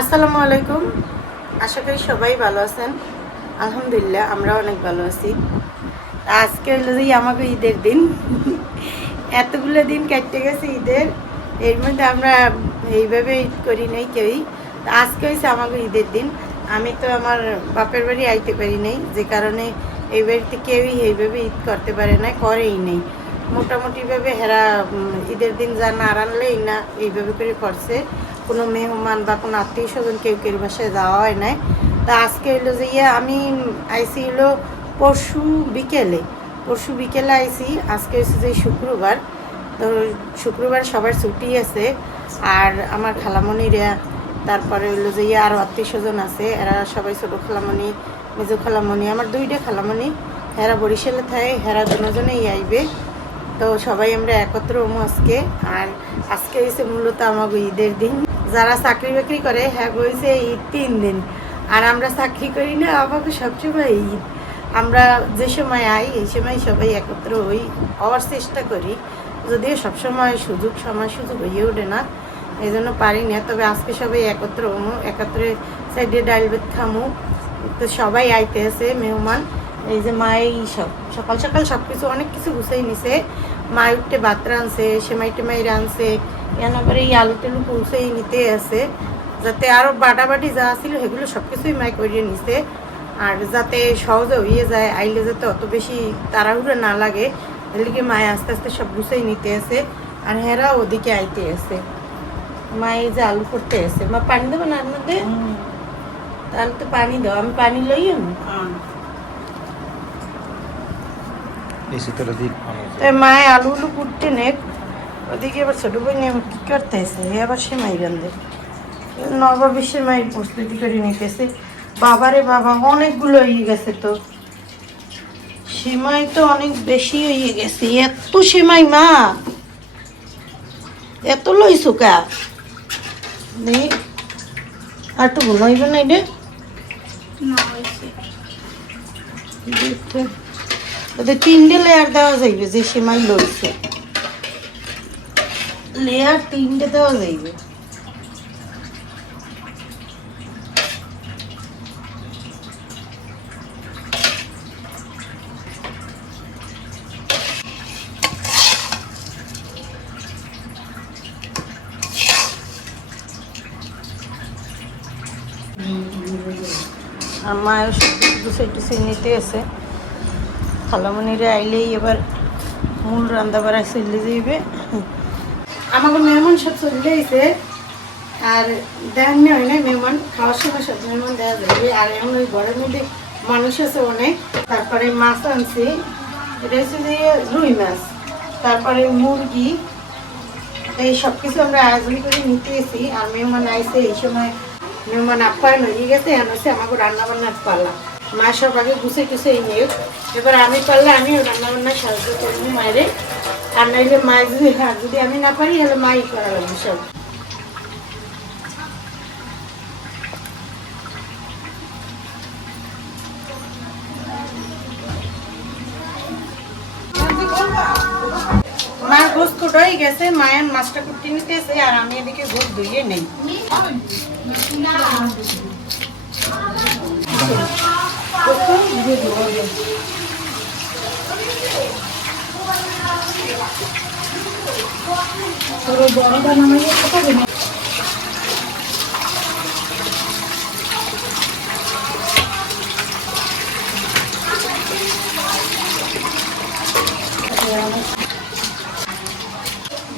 আসসালামু আলাইকুম। আশা করি সবাই ভালো আছেন। আলহামদুলিল্লাহ আমরা অনেক ভালো আছি। আজকে হলো যে আমাকে ঈদের দিন। এতগুলো দিন কাটতে গেছে ঈদের, এর মধ্যে আমরা এইভাবে ঈদ করি নাই কেউই। আজকে হয়েছে আমাকে ঈদের দিন। আমি তো আমার বাপের বাড়ি আইতে পারি নাই, যে কারণে এই বাড়িতে কেউই এইভাবে ঈদ করতে পারে না, করেই নেই। মোটামুটিভাবে হেরা ঈদের দিন যা না আনলেই না এইভাবে করে করছে। কোনো মেহমান বা কোনো আত্মীয় স্বজন কেউ কেউ বাসায় যাওয়া হয় নাই। তা আজকে হইলো যে আমি আইসি হলো পরশু বিকেলে আইসি। আজকে হচ্ছে যে শুক্রবার, তো শুক্রবার সবার ছুটি আছে। আর আমার খালামণিরা, তারপরে হইলো যে আরও আত্মীয় স্বজন আছে, এরা সবাই ছোটো খালামণি, মেজো খালামণি, আমার দুইটা খালামণি, হেরা বরিশালে থাকে, হেরা দুজনেই আইবে। তো সবাই আমরা একত্র হবো আজকে। আর আজকে হয়েছে মূলত আমাকে ঈদের দিন। যারা চাকরি বাকরি করে হ্যাঁ হয়েছে ঈদ 3 দিন, আর আমরা চাকরি করি না, আমাকে সবসময় ঈদ। আমরা যে সময় আই এই সময় সবাই একত্র হই, হওয়ার চেষ্টা করি, যদিও সবসময় সুযোগ হয়ে ওঠে না, এই জন্য পারি না। তবে আজকে সবাই একত্র হমু, একত্রে সাইডে ডাল ভাত খামু। তো সবাই আইতে আছে মেহমান। এই যে মাই সকাল সকাল সব কিছু অনেক কিছু গুছাই নিছে। মাই উঠতে ভাত রাঁধছে, সেমাই টেমাই রাঁধছে, এনাবারে এই আলু টেলু পৌঁছেই নিতে আছে, যাতে আরও বাটাবাটি যা ছিল সেগুলো সব কিছুই মাই করিয়ে নিছে। আর যাতে সহজে হয়ে যায়, আইলে যাতে অত বেশি তাড়াহুড়ো না লাগে, এদিকে মায় আস্তে আস্তে সব গুছাই নিতে আছে। আর হেরা ওদিকে আইতে আছে। মা এই যে আলু করতে আছে। মা পানি দেবো না আর মধ্যে? তাহলে তো পানি দাও, আমি পানি লই। মায়ে আলু উলু কুটতে নেক, ওদিকে আবার ছোটো বোন কি করতেছে, আবার সেমাই রান্ধে, নবাবী সেমাইয়ের প্রস্তুতি করে নিতেছে। বাবারে বাবা, অনেকগুলো হয়ে গেছে তো, সেমাই তো অনেক বেশি হয়ে গেছে। এত সেমাই মা, এত লইছো কা? আর তো গুলো হইবে না এটা, ওদের 3টে লেয়ার দেওয়া যাইবে, যে সেমাই লইছে লেয়ার 3টে দেওয়া যাইবে। আর মায়ের সব কিছু গুছাই টুছাই নিতে আছে। খালামণিরা আইলেই এবার মূল রান্না বাড়া চলে যাইবে। আমাকে মেহমান সব চলে যাইছে, আর দেখান হয় না মেহমান, খাওয়ার সময় সব মেহমান দেওয়া যাবে। আর এখন ওই ঘরের মধ্যে মানুষ আছে অনেক। তারপরে মাছ আনছি, এটা হচ্ছে যে রুই মাছ, তারপরে মুরগি, এই সব কিছু আমরা আয়োজন করে নিতে এসি। আর মেহমান আইসে, এই সময় মেহমান আপ্যায়ন হয়ে গেছে, এখন হচ্ছে আমাকে রান্না বান্নার পালা। মা সব আগে গুছিয়ে টুছিয়ে নিয়ে, এবার আমি পারলে আমিও রান্না বান্নায় সাহায্য করবো মায়েরে। আর নাইলে মায়ের যদি আমি না পারি তাহলে মাই করা লাগবে সব। মার গোস কুটাই গেছে, মায়ের মাছটা কুটি নিতেছে, আর আমি এদিকে গোস ধুইয়ে নেই।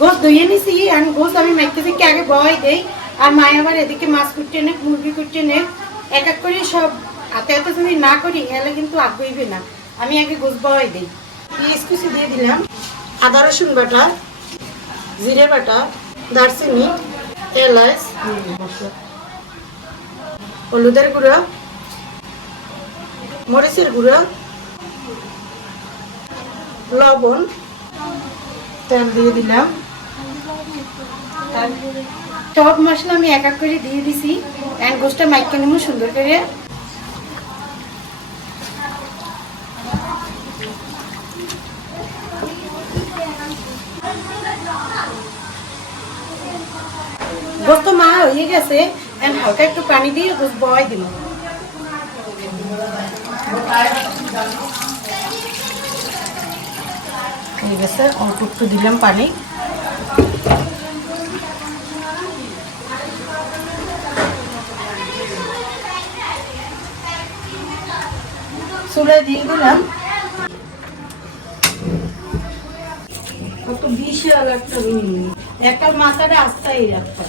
গোস ধুয়ে নিছি, আর গোস আমি মাইকে থেকে আগে বয় দেই। আর মায় আবার এদিকে মাছ কুটতে নেক, মুরগি কুটতে নেক, এক এক করে সব হাতে হাতে যদি না করি তাহলে কিন্তু আগুইবে না। আমি আগে গোস বয় দিই। পেঁয়াজ কুচি দিয়ে দিলাম, আদা রসুন বাটা, জিরে বাটা, দারচিনি, এলাচ, হলুদের গুঁড়ো, মরিচের গুঁড়ো, লবণ, তেল দিয়ে দিলাম। সব মশলা আমি এক এক করে দিয়ে দিছি। এখন গোসটা মাইকে নিব সুন্দর করে। গোস্ত মা হয়ে গেছে, হালকা একটু পানি দিয়ে গোস বয় দিল। ঠিক আছে, অল্প একটু দিলাম পানি। চুলে দিয়ে দিলাম। কত বিশাল একটা রুম, একটা মাথাটা আস্তাই রাখতে।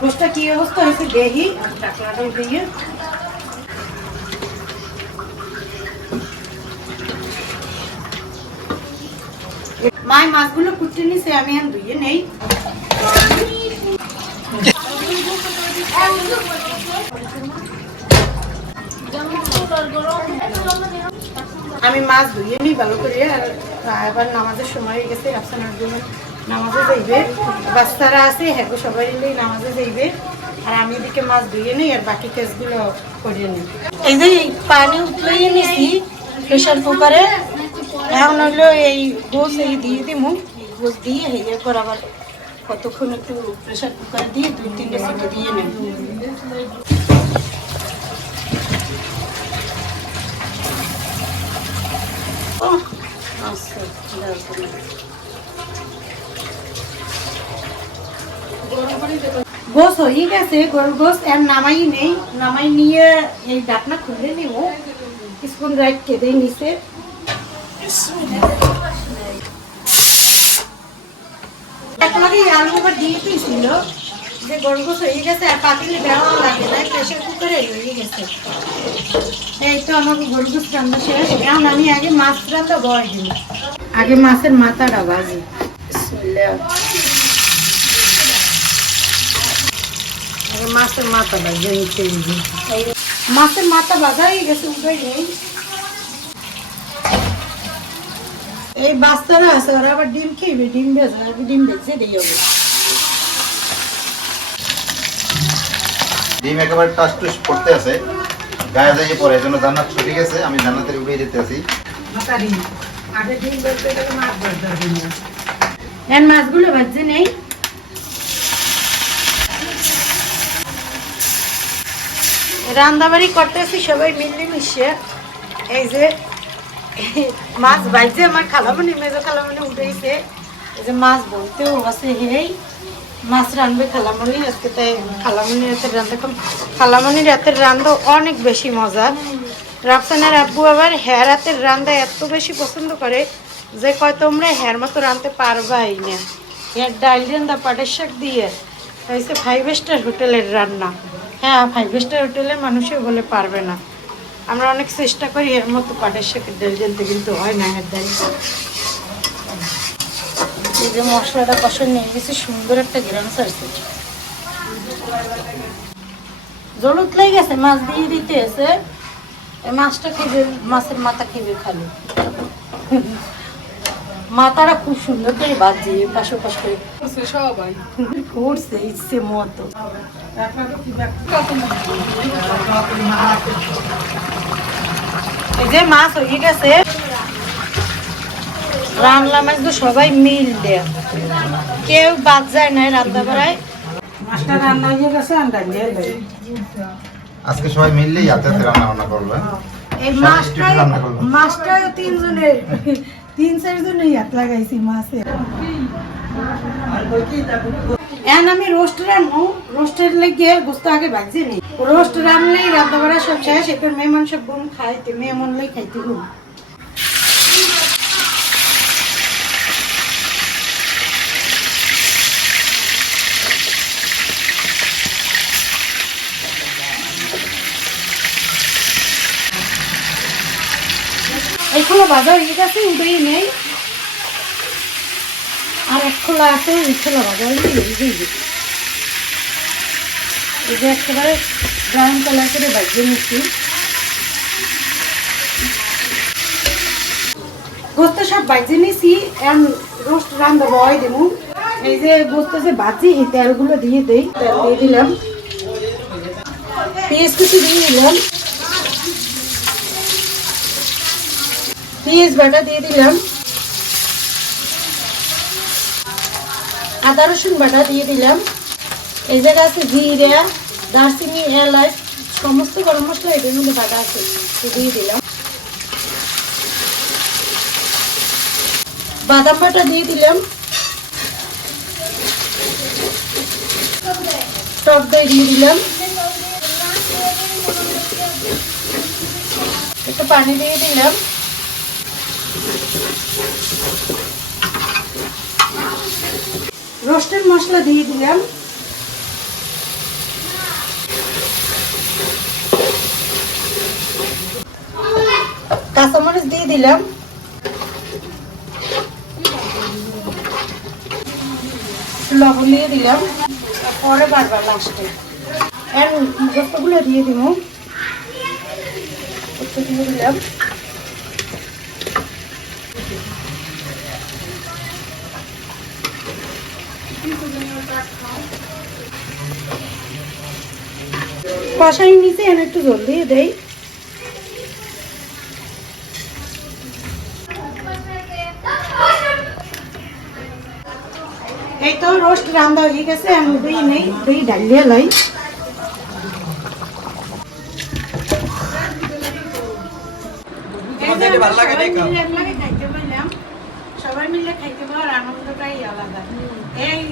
গোষ্ঠটা কি অবস্থা হয়েছে দেখি, টাকলাটা উঠিয়ে মায় মাছগুলো কুটে নিছে, আমি এখন ধুয়ে নেই। আমি মাছ ধুয়ে নিই ভালো করে। আর এবার নামাজের সময় হয়ে গেছে, আফসানার জন্য নামাজে যাইবে, বাচ্চারা আছে হ্যাঁ সবাই মিলেই নামাজে যাইবে। আর আমি এদিকে মাছ ধুয়ে নিই আর বাকি কাজগুলো করিয়ে নিই। এই যে পানি উতলাইয়ে নিছি প্রেশার কুকারে, এখন হইলো এই গোস এই দিয়ে দিমু। গোস দিয়ে এরপর আবার কতক্ষণ একটু প্রেশার কুকারে দিয়ে 2-3টা সিটি দিয়ে নেব। গোস হয়ে গেছে, গরুর গোস আর নামাই নেই, নামাই নিয়ে এই ডাকনা খুলে নিব। কিছুক্ষণ রাইট কেঁদে নিছে। আলু আবার দিয়ে দিয়েছিল যে গরুর গোস হয়ে গেছে, আর পাতিলে দেওয়া লাগে না, প্রেশার কুকারে হয়ে গেছে। এই তো আমার গরুর গোস রান্না শেষ। এখন আমি আগে মাছ রান্না বয় দিই, আগে মাছের মাথাটা ভাজি। মাছের মাথা ভাজা নিতে, মাছের মাথা ভাজা হয়ে গেছে, উঠে নেই। এই বাচ্চারা আছে, ওরা আবার ডিম খেয়ে ডিম ভেজা, ডিম ভেজে দিয়ে হবে। ডিম একেবারে টাস টুস করতে আছে, গায়ে যাইয়ে পড়ে, এজন্য জান্নাত ছুটি গেছে, আমি জান্নাতের উড়িয়ে যেতে আছি। মাছগুলো ভাজছে নেই। রান্নাবাড়ি করতেছি সবাই মিলে মিশে। এই যে মাছ ভাজছে আমার খালামণি, মেজো খালামণি উঠেছে। এই যে মাছ বলতেও আছে, হেই মাছ রানবে খালামণি আজকে, তাই খালামণির হাতের রান্না। খালামণির হাতের রান্না অনেক বেশি মজা। রাফসানের আব্বু আবার হেয়ার হাতের রান্না এত বেশি পছন্দ করে যে কয় তোমরা হেয়ার মতো রাঁধতে পারবাই না। হেয়ার ডাল রান্না পাটের শাক দিয়ে হয়েছে 5 স্টার হোটেলের রান্না। হ্যাঁ, 5 স্টার হোটেলের মানুষও বলে পারবে না। আমরা অনেক চেষ্টা করি এর মতো পাটের শাকের ডাল জানতে, কিন্তু হয় না হেয়ার ডাল। এই যে মশলাটা কষা নিয়ে গেছে, সুন্দর একটা গ্রাম আসছে। জল উতলাই গেছে, মাছ দিয়ে দিতে এসে মাছটা খেবে, মাছের মাথা খেবে খালি। মাথাটা খুব সুন্দর করে বাজছে পাশে পাশ করে সবাই করছে ইচ্ছে মতো। এই যে মাছ হয়ে গেছে, রান্না মাছ তো সবাই মিল দেয়, কেউ বাদ যায় না রান্না বাড়ায়। মাছটা রান্না হয়ে গেছে, আজকে সবাই মিললেই হাতে হাতে রান্না বান্না করবে। এই মাছটা 3 জনের 3-4 জনের হাত লাগাইছি মাছে। এখন আমি রোস্ট রান্না, রোস্টের লেগে গোস্ত আগে ভাজি নি। রোস্ট রান্নলেই রান্না বাড়া সব শেষ, এরপর মেহমান সব বোন খাইতে, মেহমান লাই খাইতে ঘুম। এইগুলো ভাজা হয়ে গেছে, উঠেই নেই। আর এক খোলা আছে, এই খোলা ভাজা হইলে এই যে একেবারে ব্রাউন কালার করে ভাজিয়ে নিচ্ছি। গোস্ত সব ভাজিয়ে নিছি, এখন রোস্ট রান্না বয় দেবো। এই যে গোস্ত যে ভাজি এই তেলগুলো দিয়ে দেই, তেল দিয়ে দিলাম, পেঁয়াজ কুচি দিয়ে দিলাম, পেঁয়াজ বাটা দিয়ে দিলাম, আদা রসুন বাটা দিয়ে দিলাম। এই জায়গায় আছে জিরা, দারচিনি, এলাচ, সমস্ত গরম মশলা এটার মধ্যে বাটা আছে, দিয়ে দিলাম। বাদাম বাটা দিয়ে দিলাম, টক দই দিয়ে দিলাম, একটু পানি দিয়ে দিলাম। রোস্টের মশলা দিয়ে দিলাম, কাঁচামরিচ দিয়ে দিলাম, লবণ দিয়ে দিলাম, পরে বারবার লাস্টে গোস্তগুলো দিয়ে দিব, দিয়ে দিলাম। কষাই নিচে এনে একটু জল দিয়ে দেই। এই তো রোস্ট রান্না হয়ে গেছে, আমি দই নেই, দই ডালিয়ে লাই। সবাই মিলে খাইতে পাওয়ার আনন্দটাই আলাদা। এই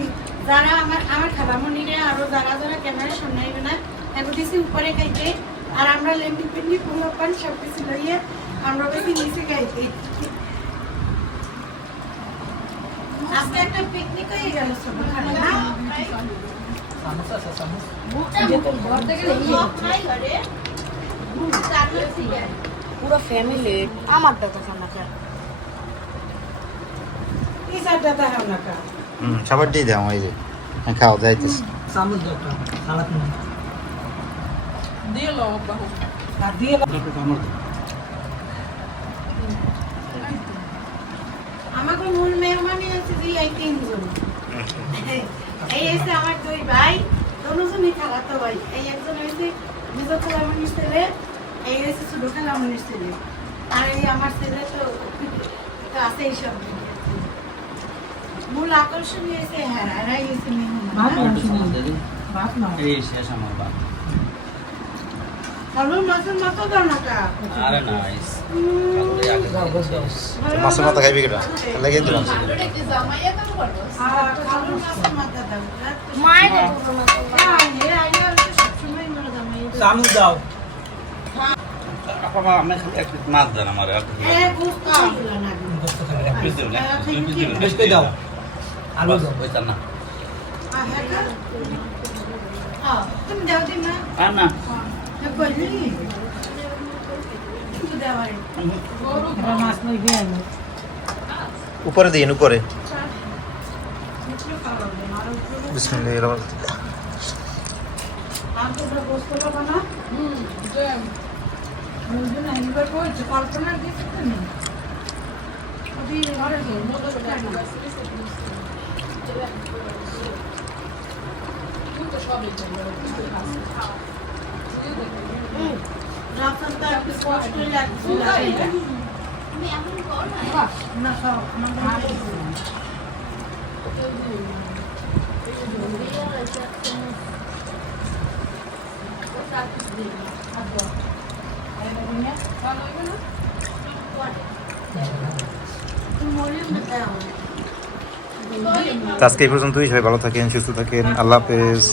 যারা আমার খালামণিরা আরো যারা যারা ক্যামেরার সামনে আইবে না, এখন দিছি উপরে খাইতে, আর আমরা লেম্বি পেন্ডি পুরো পান সব কিছু লইয়ে আমরা বেশি নিচে খাইতে। আজকে একটা পিকনিক হয়ে গেল সবখানে না? পুরো ফ্যামিলি আমার দাদা খানাকা এই সব দাদা খানাকা সবার দিয়ে দাও, এই যে খাও যাইতেছি। আমাকে মূল মেহমানই আছে যে এই তিনজন। এই এসে আমার দুই ভাই, দুজনই খালাতো ভাই। এই একজন হয়েছে নিজের খালামণির ছেলে, এই হয়েছে ছোট খালামণির ছেলে, আর এই আমার ছেলে তো আছে এইসব। মূল আকর্ষণ হয়েছে হ্যাঁ এরাই হয়েছে মেহমান। আলুর মাছের মতো দাও না কা? আরে নাইস। মাছের মাথা খাইবি কেটা? লাগে তো আলুর মাছের মাথা দাও। মায়ের তো না। হ্যাঁ আইয়া সবসময় মনে জামাই। চামচ দাও। বাবা আমি খালি এক পিস মাছ দেন আমারে। গোস্ত ছিল না। গোস্ত খাবে এক পিস দেন না। দুই পিস দেন। বেশ করে দাও। আলু দাও। ওইটা না। তুমি দাও দিন না। আর না। উপরে দিন, উপরে বিসমিল্লাহির রহমানির আজকে এই পর্যন্তই। সবাই ভালো থাকেন, সুস্থ থাকেন, আল্লাহ হাফেজ।